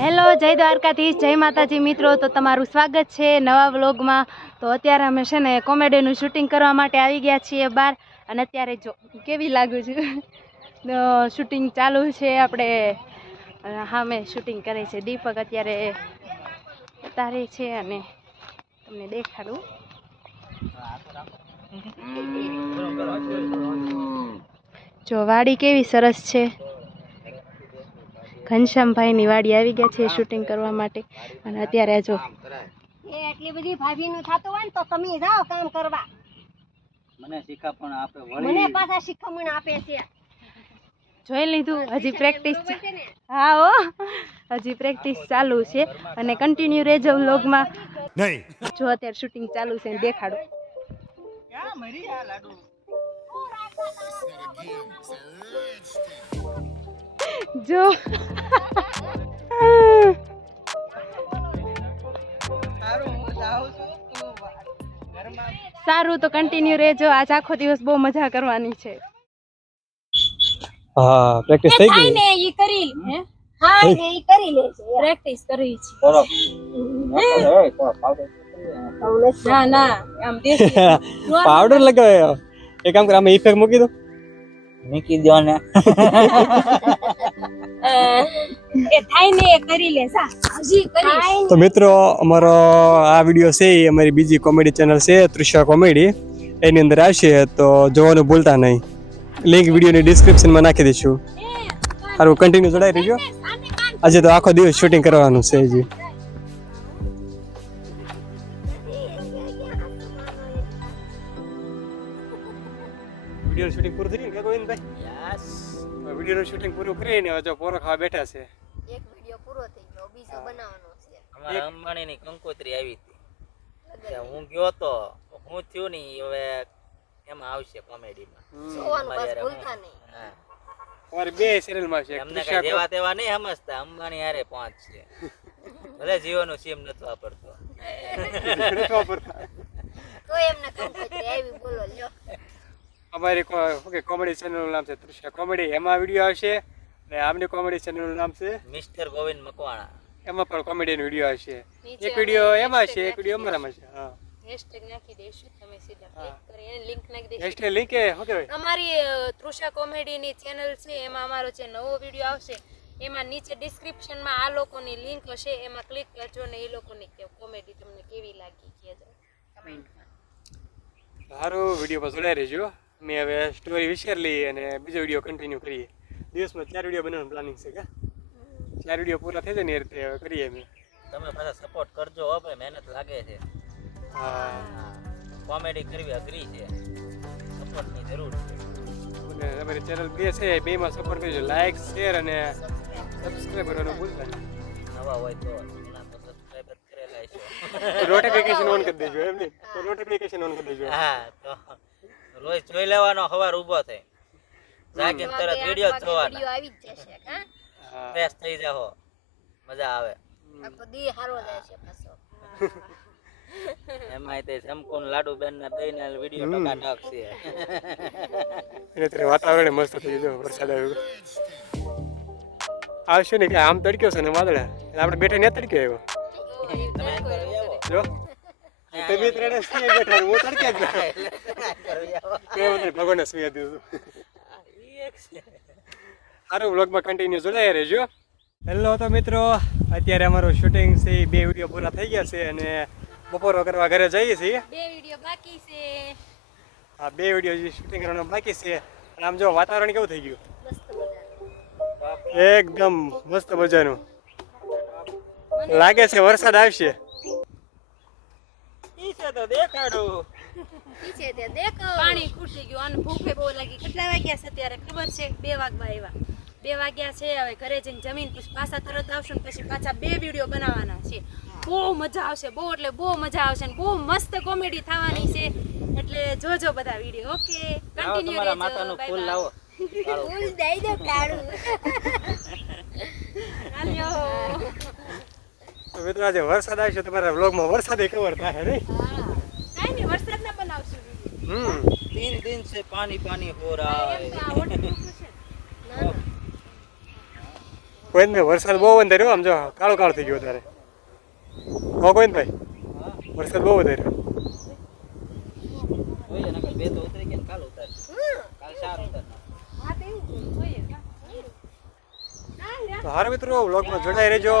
Hello, જય દ્વારકાધીશ, જય માતાજી મિત્રો. તો તમારું સ્વાગત છે નવા વ્લોગમાં. તો અત્યારે અમે છે ને કોમેડીનું શૂટિંગ કરવા માટે આવી ગયા છીએ બહાર. અને અત્યારે જો કેવી લાગ્યું છે શૂટિંગ ચાલુ છે. આપણે હા મેં શૂટિંગ કરે છે દીપક અત્યારે ઉતારે છે અને તમને દેખાડું. જો વાડી કેવી સરસ છે. ઘનશ્યામભાઈની વાડી આવી ગયા છે શૂટિંગ કરવા માટે. અને અત્યારે જો એટલી બધી ભાભીનું થતું હોય ને તો તમે જાઓ કામ કરવા. મને શીખામણ આપે, મને પાછા શીખામણ આપે છે. જોઈ લીધું? હજી પ્રેક્ટિસ. હા હો, હજી પ્રેક્ટિસ ચાલુ છે અને કન્ટિન્યુ રહેજો વ્લોગમાં. જો અત્યારે શૂટિંગ ચાલુ છે દેખાડું. જો સારું, તો કન્ટિન્યુ રહેજો. આજ આખો દિવસ બહુ મજા કરવાની છે. હા, પ્રેક્ટિસ થઈ ગઈ ને ઈ કરી હે. હા ને ઈ કરી લે છે. પ્રેક્ટિસ કરી છે. ના ના આમ દેખી પાવડર લગાવ્યો. એક કામ કર, આમાં ઇફેક્ટ મૂકી દો. મૂકી દો ને. એ થાય ને એ કરી લે સા. હજી કરી. તો મિત્રો, અમારો આ વિડીયો છે એ અમારી બીજી કોમેડી ચેનલ છે તૃષા કોમેડી. એની અંદર આવશે તો જોવાનું ભૂલતા નહીં. લિંક વિડીયોની ડિસ્ક્રિપ્શનમાં નાખી દઈશું. સારું, કન્ટિન્યુ જોડાઈ રહેજો. આજે તો આખો દિવસ શૂટિંગ કરવાનું છે હજી. વિડીયો શૂટિંગ પૂરું થઈ ગયું કે ગોવિંદભાઈ? યસ. વિડીયોનું શૂટિંગ પૂરું કરીને હવે જો પોરો ખાવા બેઠા છે. એક વિડિયો પૂરો થઈ ગયો, બીજો બનાવવાનો છે. અમારા અંબાણીની કંકોત્રી આવી હતી. હું ગયો તો હું થયું ને હવે એમાં આવશે કોમેડીમાં. જોવાનું બસ ભૂલતા નહીં. હા. અમારી બે સિરિયલમાં છે. એમને કઈ જેવા તેવા નહીં સમજતા. અંબાણી હારે પહોંચ છે. ભલે જીઓનો સીમ નથી વાપરતો. તો એમને કંકોત્રી આવી બોલો લ્યો. અમારી કોમેડી ચેનલનું નામ છે તૃષા કોમેડી. એમાં વિડીયો આવશે. અને આમની કોમેડી ચેનલનું નામ છે મિસ્ટર ગોવિંદ મકવાણા. એમાં પણ કોમેડીનો વિડીયો આવશે. એક વિડીયો એમાં છે, એક વિડીયો અમારામાં છે. હા, હેશટેગ નાખી દઈશું, તમે સીધા ક્લિક કરી એને લિંક નાખી દઈશું. હેશટેગ લિંક એ શું કહેવાય? અમારી તૃષા કોમેડીની ચેનલ છે, એમાં અમારો જે નવો વિડીયો આવશે એમાં નીચે ડિસ્ક્રિપ્શનમાં આ લોકોની લિંક હશે, એમાં ક્લિક કરજો ને એ લોકોની કોમેડી તમને કેવી લાગી કહેજો કમેન્ટમાં. સારું, વિડીયોમાં જોડાઈ રહેજો. મેં હવે સ્ટોરી વિચારી લઈએ અને બીજો વિડીયો કન્ટિન્યુ કરીએ. દિવસમાં 4 વિડીયો બનાવવાનું પ્લાનિંગ છે કે 4 વિડીયો પૂરા થઈ જાય ને એ રીતે હવે કરીએ અમે. તમે પાછા સપોર્ટ કરજો હો ભાઈ, મહેનત લાગે છે. હા, કોમેડી કરવી અઘરી છે, સપોર્ટની જરૂર છે. અને અમારી ચેનલ બે છે, બેમાં સપોર્ટ કરજો. લાઈક, શેર અને સબસ્ક્રાઈબ કરવાનું ભૂલતા નહીં. નવા હોય તો એના તો સબસ્ક્રાઇબ જ કરેલા છે. નોટિફિકેશન ઓન કરી દેજો. એમ નહીં તો નોટિફિકેશન ઓન કરી દેજો. હા, તો રોજ જોઈ લેવાનો, સવાર ઊભો થઈ જાગીને તરત વિડીયો જોવાના. વિડિયો આવી જ જશે હા. હા, ફ્રેશ થઈ જાઓ, મજા આવે. આખો દી હારો જાય છે પાછો. એમાંય તે જમકુન લાડુ બેન ના દઈને વિડીયો ટકાટક છે. એટલે વાતાવરણ મસ્ત થઈ ગયું. વરસાદ આવ્યો આવશે ને કે આમ તડક્યો છે ને વાદળા એટલે આપણે બેઠા ને તડક્યો આવ્યો. તમે આમ કરી આવો. જો તબિયત રેડે છે બેઠા હું તડક્યા જ કેવું નહીં ભગવાનને સુયા દીધું. સારું, વ્લોગમાં કન્ટિન્યુ જોડાઈ રહેજો. હેલો તો મિત્રો, અત્યારે અમારું શૂટિંગ છે, 2 વિડીયો પૂરા થઈ ગયા છે અને બપોરો કરવા ઘરે જઈએ છીએ. 2 વિડીયો બાકી છે. આ 2 વિડીયો જે શૂટિંગ કરવાનું બાકી છે. અને આમ જો વાતાવરણ કેવું થઈ ગયું, એકદમ મસ્ત મજાનું લાગે છે. વરસાદ આવશે. તો દેખાડું પીછે તે દેખો. પાણી ખૂટી ગયું અને ભૂખે બહુ લાગી. કેટલા વાગ્યા છે અત્યારે ખબર છે? 2 વાગવા આવ્યા. 2 વાગ્યા છે. હવે ઘરે જઈને જમીન પછી પાછા તરત આવશું ને પછી પાછા 2 વિડીયો બનાવવાના છે. બહુ મજા આવશે, બહુ એટલે બહુ મજા આવશે ને બહુ મસ્ત કોમેડી થવાની છે. એટલે જોજો બધા વિડીયો. ઓકે, કન્ટિન્યુ તમારા માતાનું ફૂલ લાવો. ફૂલ દઈ દો કાળું. હાલ્યો. તો મિત્રો, આજે વરસાદ આવશે. તમારા વ્લોગમાં વરસાદે કવર થાય નહીં? કાંઈ નહીં, વરસાદના બનાવશું વિડીયો. 3 दिन से पानी पानी हो रहा है. ગોવિંદભાઈ વરસાદ બહુ વધારે આમ જો કાળો કાળો થઈ ગયો વધારે હો ગોવિંદભાઈ વરસાદ બહુ વધારે જોઈએ નકર બે તો ઉતરી ગયા ને કાલ ઉતાર કાલ 4 ઉતાર તો હાર મિત્રો વ્લોગમાં જોડાઈ રહેજો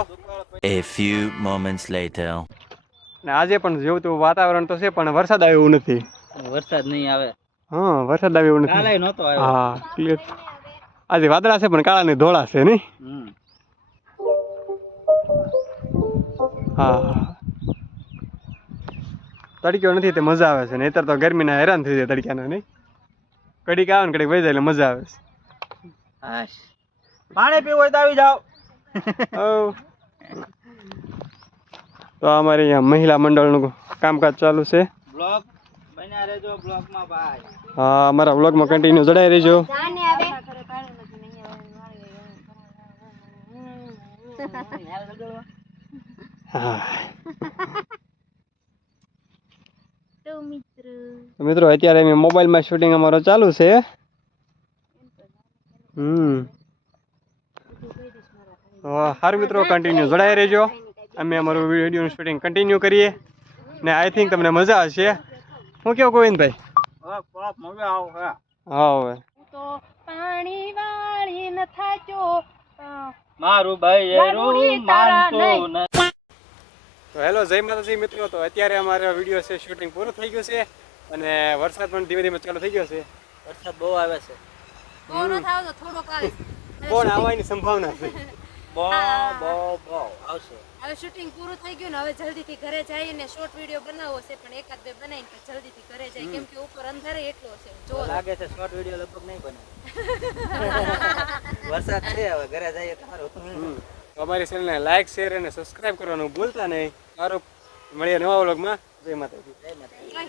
A few moments later. ને આજે પણ જેવું તેવું વાતાવરણ તો છે પણ વરસાદ આવ્યો એવું નથી વરસાદ નહીં આવે હા વરસાદ આવ્યો એવું નથી કાલે નહોતો આવ્યો હા ક્લિયર આજે વાદળા છે પણ કાળા ને ધોળા છે નહીં હા તડક્યો નથી તે મજા આવે છે નહીતર તો ગરમીના હેરાન થઈ જાય તડક્યાના નહીં કડીક આવે ને કડીક વહી જાય એટલે મજા આવે છે હાશ પાણી પીવું હોય તો આવી જાઓ હઉ. તો અમારે અહીંયા મહિલા મંડળનું કામકાજ ચાલુ છે બ્લોગ બન્યા રહેજો બ્લોગમાં ભાઈ હા અમારા વ્લોગમાં કન્ટિન્યુ જોડાઈ રહેજો જાને આવે હા તો મિત્રો તો મિત્રો અત્યારે અમે મોબાઈલમાં શૂટિંગ અમારો ચાલુ છે સારું મિત્રો કન્ટિન્યુ જોડાઈ રહેજો અમે અમારું વિડીયોનું શૂટિંગ કન્ટિન્યુ કરીએ ને આઈ થિંક તમને મજા આવશે હું કેવું ગોવિંદભાઈ મજા આવો હા હવે તો પાણી વાળી ન થાચો મારું ભાઈ દારૂડી તારા નહીં. તો હેલો જય માતાજી મિત્રો તો અત્યારે અમારો વિડીયો છે શૂટિંગ પૂરું થઈ ગયું છે અને વરસાદ પણ ધીમે ધીમે ચાલુ થઈ ગયો છે વરસાદ બહુ આવે છે બહુ ન થાવ તો થોડોક આવે કોણ આવવાની સંભાવના છે બહુ આવશે હવે શૂટિંગ પૂરું થઈ ગયું ને હવે જલ્દીથી ઘરે જઈને શોર્ટ વિડીયો બનાવવો છે પણ એકાદ બે બનાવીને પછી જલ્દીથી ઘરે જાય કેમ કે ઉપર અંધારે એટલો છે જો લાગે છે શોર્ટ વિડીયો લગભગ નહીં બને વરસાદ છે હવે ઘરે જઈએ તમારું તો અમારી ચેનલને લાઈક શેર અને સબસ્ક્રાઇબ કરવાનું ભૂલતા નહીં સારું મળીએ નવા વ્લોગમાં જય માતાજી જય માતા